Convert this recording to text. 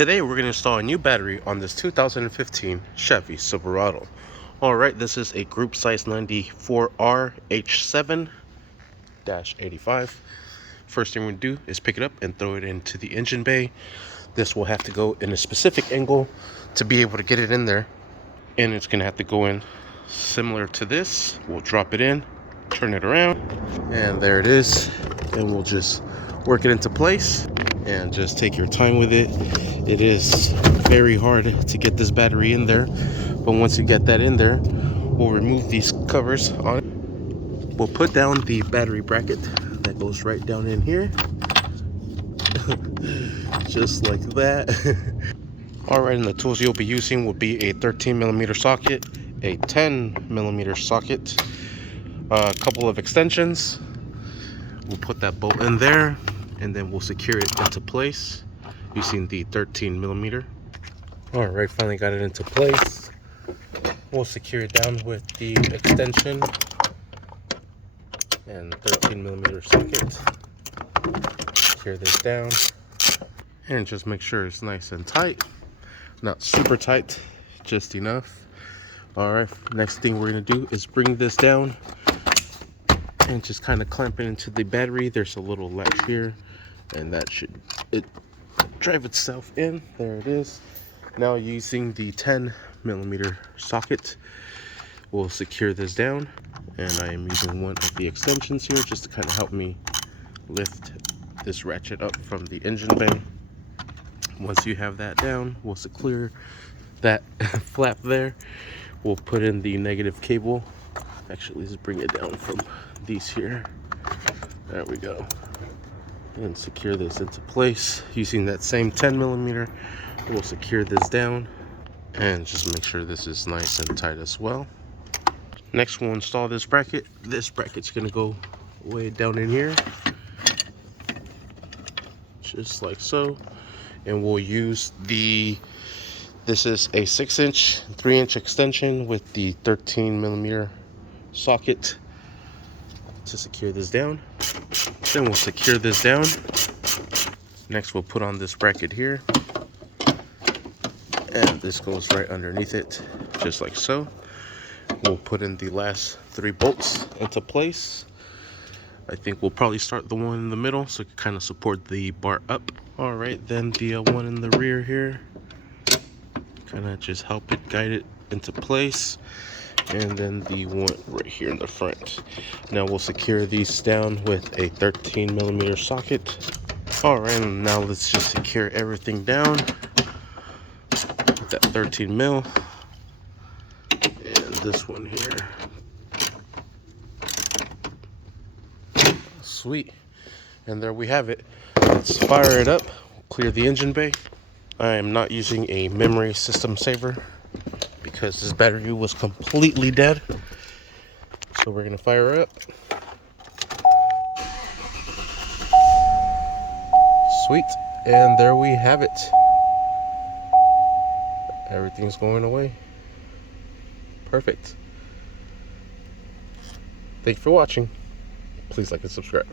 Today we're going to install a new battery on this 2015 Chevy Silverado. Alright, this is a group size 94R H7-85. First thing we're going to do is pick it up and throw it into the engine bay. This will have to go in a specific angle to be able to get it in there. And it's going to have to go in similar to this. We'll drop it in, turn it around, and there it is. And we'll just work it into place and just take your time with it. It is very hard to get this battery in there, but once you get that in there, we'll remove these covers on it. We'll put down the battery bracket that goes right down in here. Just like that. Alright, and the tools you'll be using will be a 13mm socket, a 10mm socket, a couple of extensions. We'll put that bolt in there, and then we'll secure it into place using the 13mm. Alright, finally got it into place. We'll secure it down with the extension and 13mm socket. Secure this down and just make sure it's nice and tight. Not super tight, just enough. Alright, next thing we're going to do is bring this down and just kind of clamp it into the battery. There's a little latch here, and that should drive itself in. There it is. Now using the 10mm socket, we'll secure this down, and I am using one of the extensions here just to kind of help me lift this ratchet up from the engine bay. Once you have that down, we'll secure that flap there. We'll put in the negative cable. Actually, let's bring it down from these here. There we go. And secure this into place using that same 10mm. We'll secure this down and just make sure this is nice and tight as well. Next, we'll install this bracket. This bracket's gonna go way down in here, just like so. And we'll use this is a 6-inch 3-inch extension with the 13mm socket to secure this down. Then we'll secure this down. Next, we'll put on this bracket here, and this goes right underneath it, just like so. We'll put in the last 3 bolts into place. I think we'll probably start the one in the middle so it can kind of support the bar up. All right, then the one in the rear here, kind of just help it guide it into place. And then the one right here in the front. Now we'll secure these down with a 13mm socket. Alright, now let's just secure everything down with that 13mm. And this one here. Sweet. And there we have it. Let's fire it up. Clear the engine bay. I am not using a memory system saver because this battery was completely dead. So we're gonna fire her up. Sweet, and there we have it. Everything's going away. Perfect. Thank you for watching. Please like and subscribe.